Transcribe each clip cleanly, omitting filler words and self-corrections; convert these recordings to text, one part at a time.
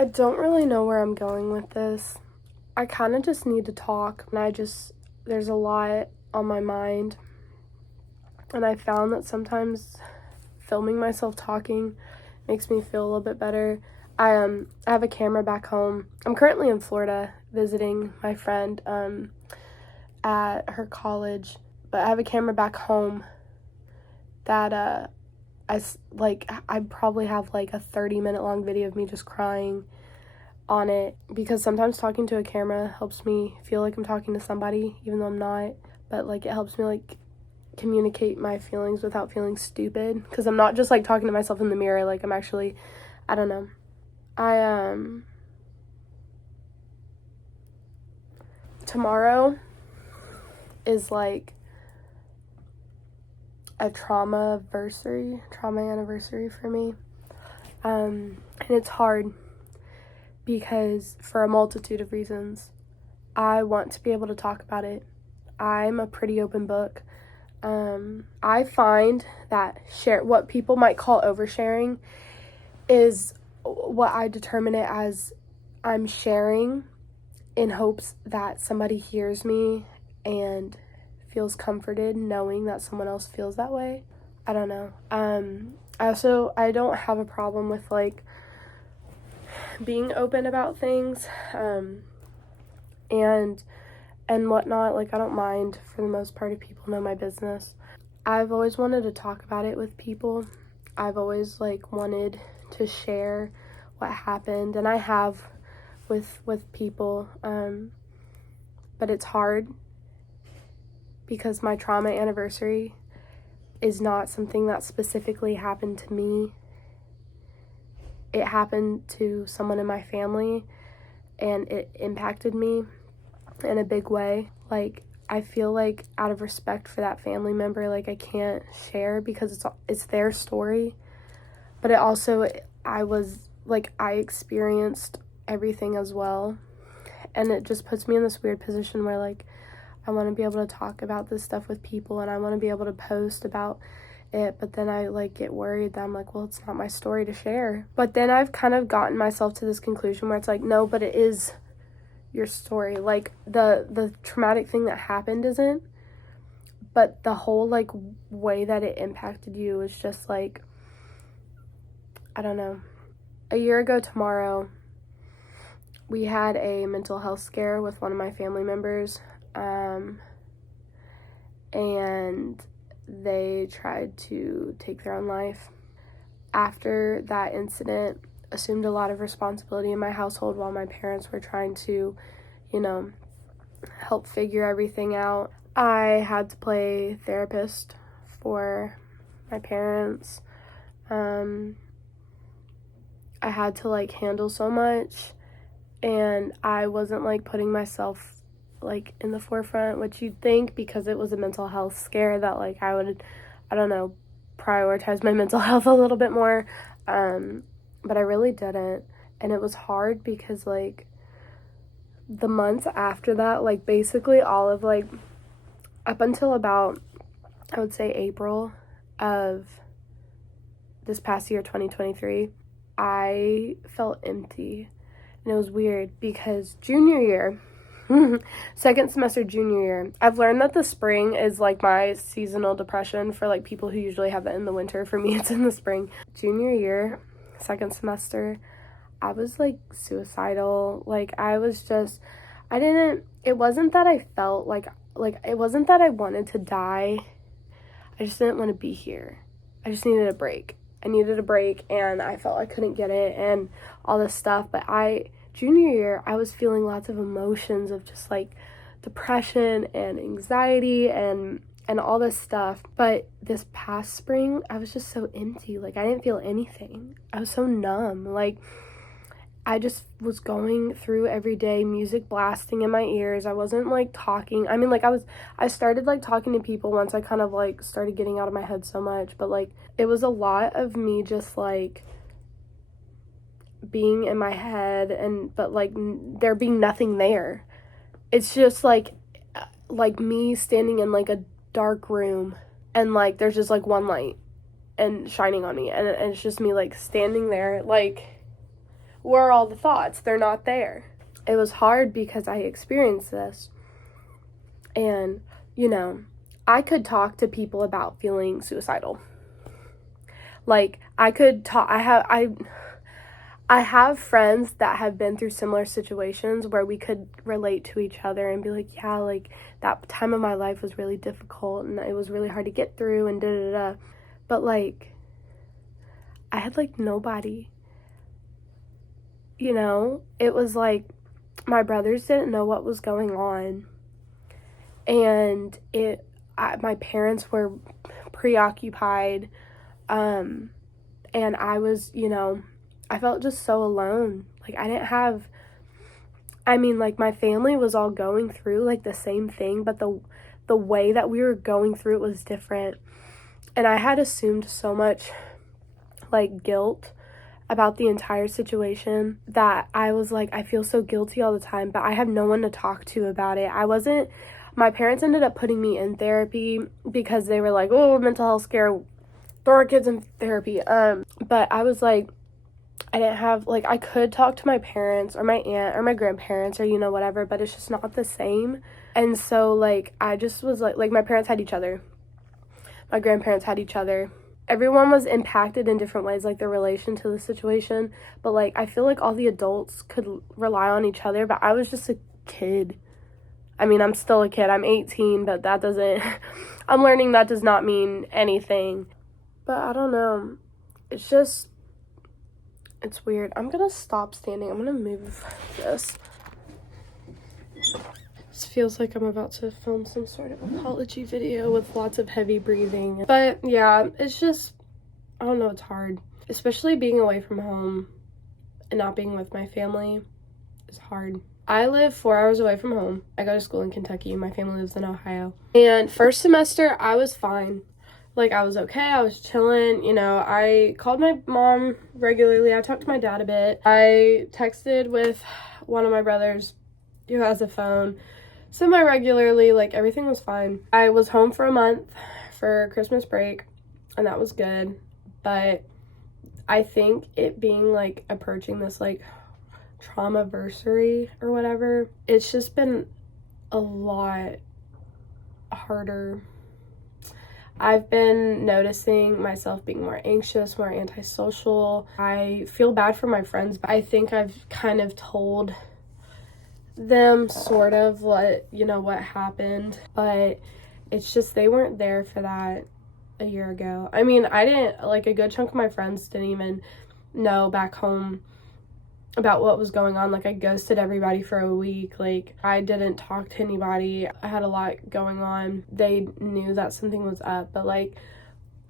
I don't really know where I'm going with this. I kind of just need to talk, and there's a lot on my mind. And I found that sometimes filming myself talking makes me feel a little bit better. I have a camera back home. I'm currently in Florida visiting my friend at her college, but I have a camera back home that I probably have like a 30-minute long video of me just crying on it, because sometimes talking to a camera helps me feel like I'm talking to somebody even though I'm not, but like it helps me like communicate my feelings without feeling stupid, because I'm not just like talking to myself in the mirror, like I'm actually, I don't know. Tomorrow is like a trauma anniversary for me, and it's hard because for a multitude of reasons. I want to be able to talk about it. I'm a pretty open book. I find that what people might call oversharing is what I determine it as. I'm sharing in hopes that somebody hears me and feels comforted knowing that someone else feels that way. I don't know. I don't have a problem with like being open about things, and whatnot. Like, I don't mind for the most part if people know my business. I've always wanted to talk about it with people. I've always like wanted to share what happened, and I have with people, but it's hard because my trauma anniversary is not something that specifically happened to me. It happened to someone in my family, and it impacted me in a big way. Like, I feel like out of respect for that family member, like I can't share because it's their story. But it also, I experienced everything as well, and it just puts me in this weird position where like I want to be able to talk about this stuff with people, and I want to be able to post about it, but then I like get worried that I'm like, well, it's not my story to share. But then I've kind of gotten myself to this conclusion where it's like, no, but it is your story. Like the traumatic thing that happened isn't, but the whole like way that it impacted you is just like, I don't know. A year ago tomorrow, we had a mental health scare with one of my family members, and they tried to take their own life. After that incident, assumed a lot of responsibility in my household while my parents were trying to, help figure everything out. I had to play therapist for my parents. I had to like handle so much, and I wasn't like putting myself like in the forefront, which you'd think because it was a mental health scare that like I would, I don't know, prioritize my mental health a little bit more, but I really didn't. And it was hard because like the months after that, like basically all of like up until about, I would say, April of this past year, 2023, I felt empty. And it was weird because junior year, second semester junior year, I've learned that the spring is like my seasonal depression for like people who usually have that in the winter. For me, it's in the spring. Junior year, second semester, I was like suicidal. Like I was just, it wasn't that I felt like it wasn't that I wanted to die. I just didn't want to be here. I just needed a break. I needed a break, and I felt I couldn't get it and all this stuff. But junior year, I was feeling lots of emotions of just like depression and anxiety and all this stuff. But this past spring, I was just so empty. Like I didn't feel anything. I was so numb. Like I just was going through every day, music blasting in my ears. I wasn't like talking. I mean, like I started like talking to people once I kind of like started getting out of my head so much, but like it was a lot of me just like being in my head, but like there being nothing there. It's just like me standing in like a dark room, and like there's just like one light and shining on me, and it's just me like standing there like Where are all the thoughts? They're not there. It was hard because I experienced this. And, you know, I could talk to people about feeling suicidal. Like, I could talk, I have friends that have been through similar situations where we could relate to each other and be like, yeah, like, that time of my life was really difficult and it was really hard to get through and da-da-da. But, like, I had, like, nobody. You know? It was like my brothers didn't know what was going on. And my parents were preoccupied. And I was, you know, I felt just so alone. Like, I didn't have, I mean, like, my family was all going through, like, the same thing, but the way that we were going through it was different. And I had assumed so much, like, guilt about the entire situation that I was like, I feel so guilty all the time, but I have no one to talk to about it. My parents ended up putting me in therapy because they were like, oh, mental health scare, throw our kids in therapy. But I was like, I didn't have, like, I could talk to my parents or my aunt or my grandparents or, you know, whatever, but it's just not the same. And so, like, I just was like my parents had each other. My grandparents had each other. Everyone was impacted in different ways, like, their relation to the situation. But, like, I feel like all the adults could rely on each other, but I was just a kid. I mean, I'm still a kid. I'm 18, but that doesn't, I'm learning that does not mean anything. But I don't know. It's just, it's weird. I'm gonna stop standing. I'm gonna move this. This feels like I'm about to film some sort of apology video with lots of heavy breathing. But yeah, it's just, I don't know, it's hard. Especially being away from home and not being with my family is hard. I live 4 hours away from home. I go to school in Kentucky. My family lives in Ohio. And first semester, I was fine. Like, I was okay. I was chilling. You know, I called my mom regularly. I talked to my dad a bit. I texted with one of my brothers who has a phone semi-regularly. Like, everything was fine. I was home for a month for Christmas break, and that was good. But I think it being, like, approaching this, like, trauma-versary or whatever, it's just been a lot harder. I've been noticing myself being more anxious, more antisocial. I feel bad for my friends, but I think I've kind of told them sort of what happened, but it's just they weren't there for that a year ago. I mean, I didn't, like, a good chunk of my friends didn't even know back home about what was going on. Like, I ghosted everybody for a week. Like, I didn't talk to anybody. I had a lot going on. They knew that something was up, but, like,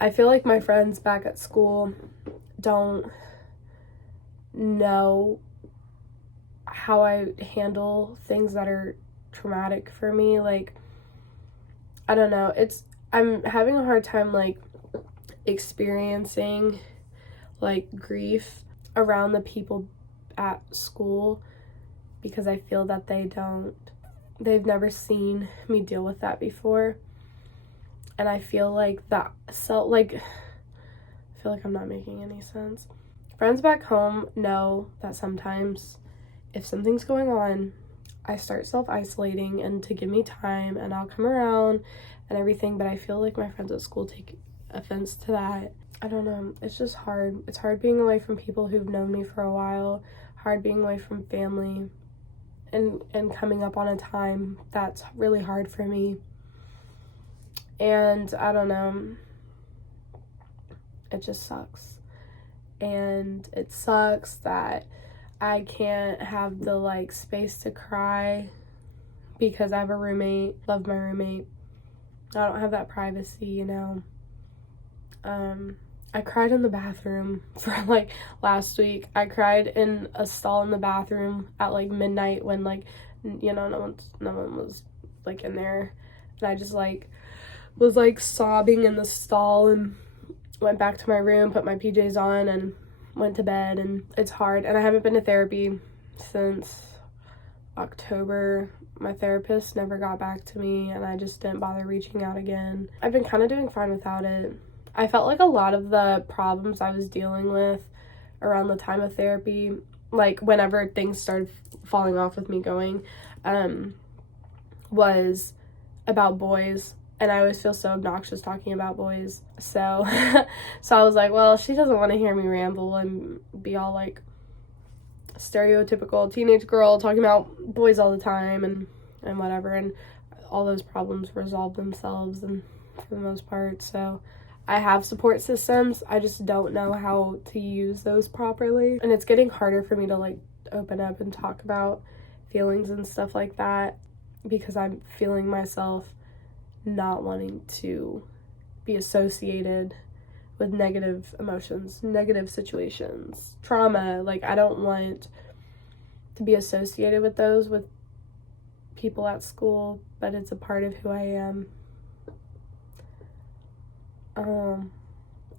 I feel like my friends back at school don't know how I handle things that are traumatic for me. Like, I don't know. I'm having a hard time, like, experiencing, like, grief around the people at school because I feel that they've never seen me deal with that before. And I feel like I feel like I'm not making any sense. Friends back home know that sometimes if something's going on, I start self-isolating and to give me time and I'll come around and everything, but I feel like my friends at school take offense to that. I don't know. It's just hard. It's hard being away from people who've known me for a while, hard being away from family, and coming up on a time that's really hard for me. And I don't know. It just sucks. And it sucks that I can't have the, like, space to cry because I have a roommate. Love my roommate. I don't have that privacy, you know. I cried in the bathroom for, like, last week. I cried in a stall in the bathroom at, like, midnight when, like, you know, no one was, like, in there. And I just, like, was, like, sobbing in the stall and went back to my room, put my PJs on, and went to bed. And it's hard. And I haven't been to therapy since October. My therapist never got back to me, and I just didn't bother reaching out again. I've been kind of doing fine without it. I felt like a lot of the problems I was dealing with around the time of therapy like whenever things started falling off with me going, was about boys. And I always feel so obnoxious talking about boys. So, so I was like, well, she doesn't want to hear me ramble and be all like stereotypical teenage girl talking about boys all the time and whatever. And all those problems resolve themselves and for the most part. So I have support systems. I just don't know how to use those properly. And it's getting harder for me to like open up and talk about feelings and stuff like that because I'm feeling myself not wanting to be associated with negative emotions, negative situations, trauma. Like, I don't want to be associated with those with people at school, but it's a part of who I am.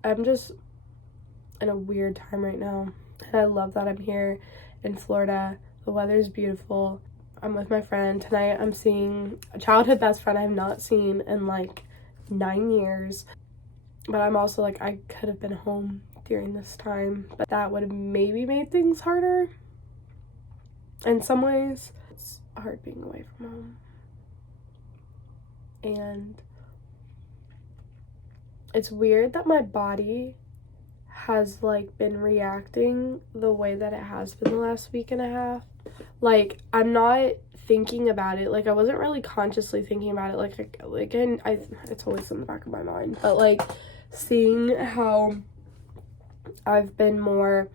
I'm just in a weird time right now, and I love that I'm here in Florida. The weather's beautiful. I'm with my friend. Tonight I'm seeing a childhood best friend I have not seen in like 9 years. But I'm also like, I could have been home during this time, but that would have maybe made things harder. In some ways, it's hard being away from home. And it's weird that my body has like been reacting the way that it has been the last week and a half. Like, I'm not thinking about it. Like, I wasn't really consciously thinking about it. It's always in the back of my mind. But like, seeing how I've been more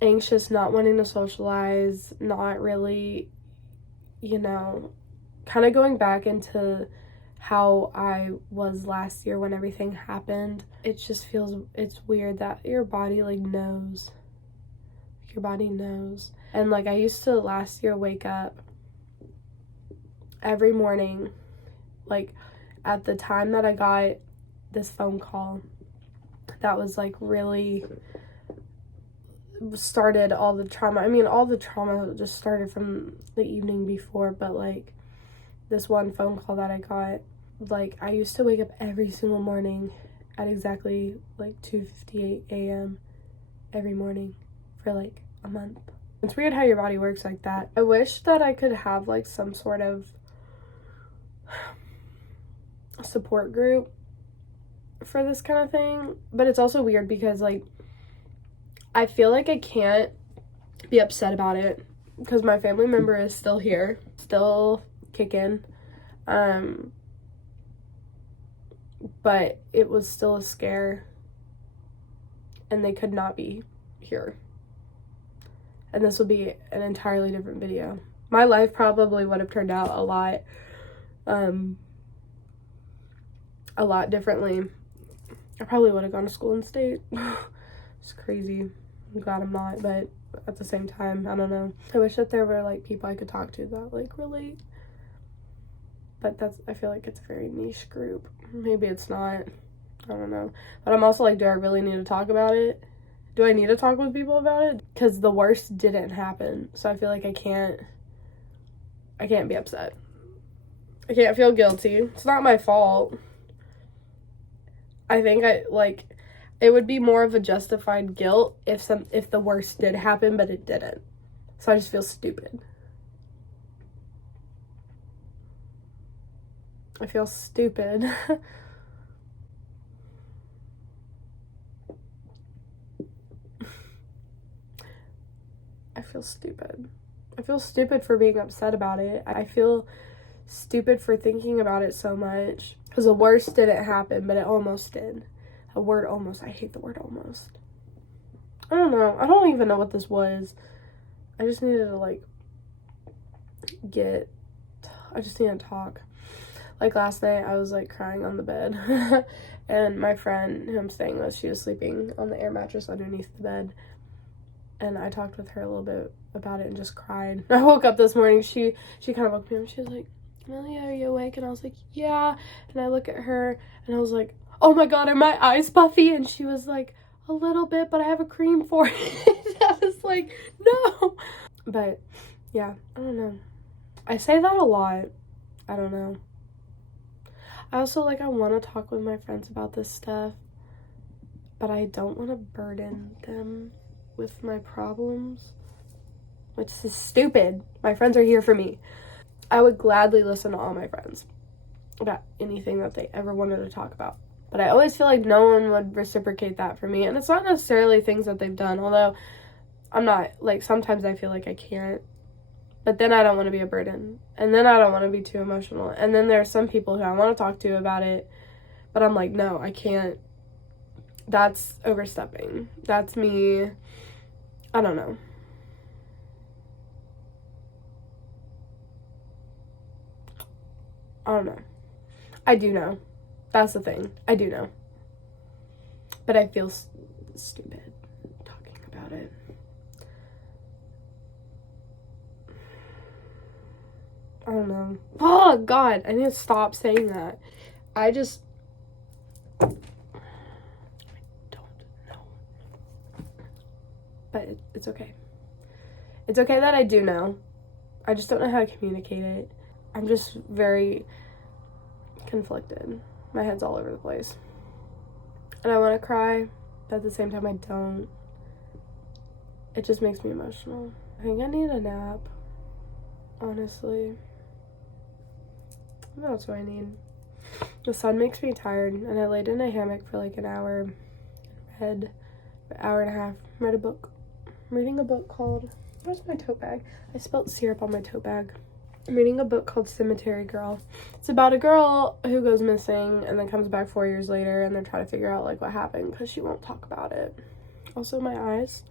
anxious, not wanting to socialize, not really, kind of going back into how I was last year when everything happened. It just feels, it's weird that your body like knows. Your body knows. And like, I used to last year wake up every morning, like at the time that I got this phone call, that was like really started all the trauma. I mean, all the trauma just started from the evening before, but like this one phone call that I got, like I used to wake up every single morning at exactly like 2:58 a.m. every morning for like a month. It's weird how your body works like that. I wish that I could have like some sort of support group for this kind of thing, but it's also weird because like I feel like I can't be upset about it because my family member is still here, still kicking, but it was still a scare and they could not be here. And this will be an entirely different video. My life probably would have turned out a lot differently. I probably would have gone to school in state. It's crazy. I'm glad I'm not, but at the same time, I don't know. I wish that there were like people I could talk to that like relate. But I feel like it's a very niche group. Maybe it's not. I don't know. But I'm also like, do I really need to talk about it? Do I need to talk with people about it? Because the worst didn't happen. So I feel like I can't be upset. I can't feel guilty. It's not my fault. I think it would be more of a justified guilt if the worst did happen, but it didn't. So I just feel stupid. I feel stupid. I feel stupid. I feel stupid for being upset about it. I feel stupid for thinking about it so much. Because the worst didn't happen, but it almost did. The word almost. I hate the word almost. I don't know. I don't even know what this was. I just needed to I just need to talk. Like last night, I was like crying on the bed. And my friend who I'm staying with, she was sleeping on the air mattress underneath the bed. And I talked with her a little bit about it and just cried. I woke up this morning, she kind of woke me up. She was like, Amelia, are you awake? And I was like, yeah. And I look at her and I was like, oh my God, are my eyes puffy? And she was like, a little bit, but I have a cream for it. I was like, no. But yeah, I don't know. I say that a lot. I don't know. I also I want to talk with my friends about this stuff, but I don't want to burden them with my problems, which is stupid. My friends are here for me. I would gladly listen to all my friends about anything that they ever wanted to talk about. But I always feel like no one would reciprocate that for me. And it's not necessarily things that they've done, although I'm not, like, sometimes I feel like I can't. But then I don't want to be a burden. And then I don't want to be too emotional. And then there are some people who I want to talk to about it, but I'm like, no, I can't. That's overstepping. That's me. I don't know. I don't know. I do know. That's the thing. I do know. But I feel stupid talking about it. I don't know. Oh, God. I need to stop saying that. I don't know. But it's okay. It's okay that I do know. I just don't know how to communicate it. I'm just very conflicted. My head's all over the place. And I want to cry, but at the same time I don't. It just makes me emotional. I think I need a nap, honestly. What else do I need? The sun makes me tired, and I laid in a hammock for like an hour, read an hour and a half, read a book. I'm reading a book called, where's my tote bag? I spilled syrup on my tote bag. I'm reading a book called Cemetery Girl. It's about a girl who goes missing and then comes back 4 years later, and they're trying to figure out like what happened because she won't talk about it. Also, my eyes.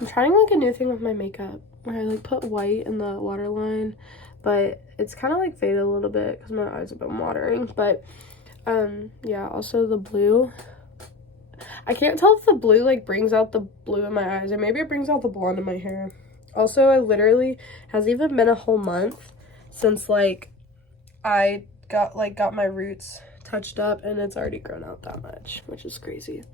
I'm trying like a new thing with my makeup where I like put white in the waterline, but it's kind of like faded a little bit because my eyes have been watering. But yeah, also the blue. I can't tell if the blue like brings out the blue in my eyes, or maybe it brings out the blonde in my hair. Also, I literally hasn't even been a whole month since like I got my roots touched up, and it's already grown out that much, which is crazy.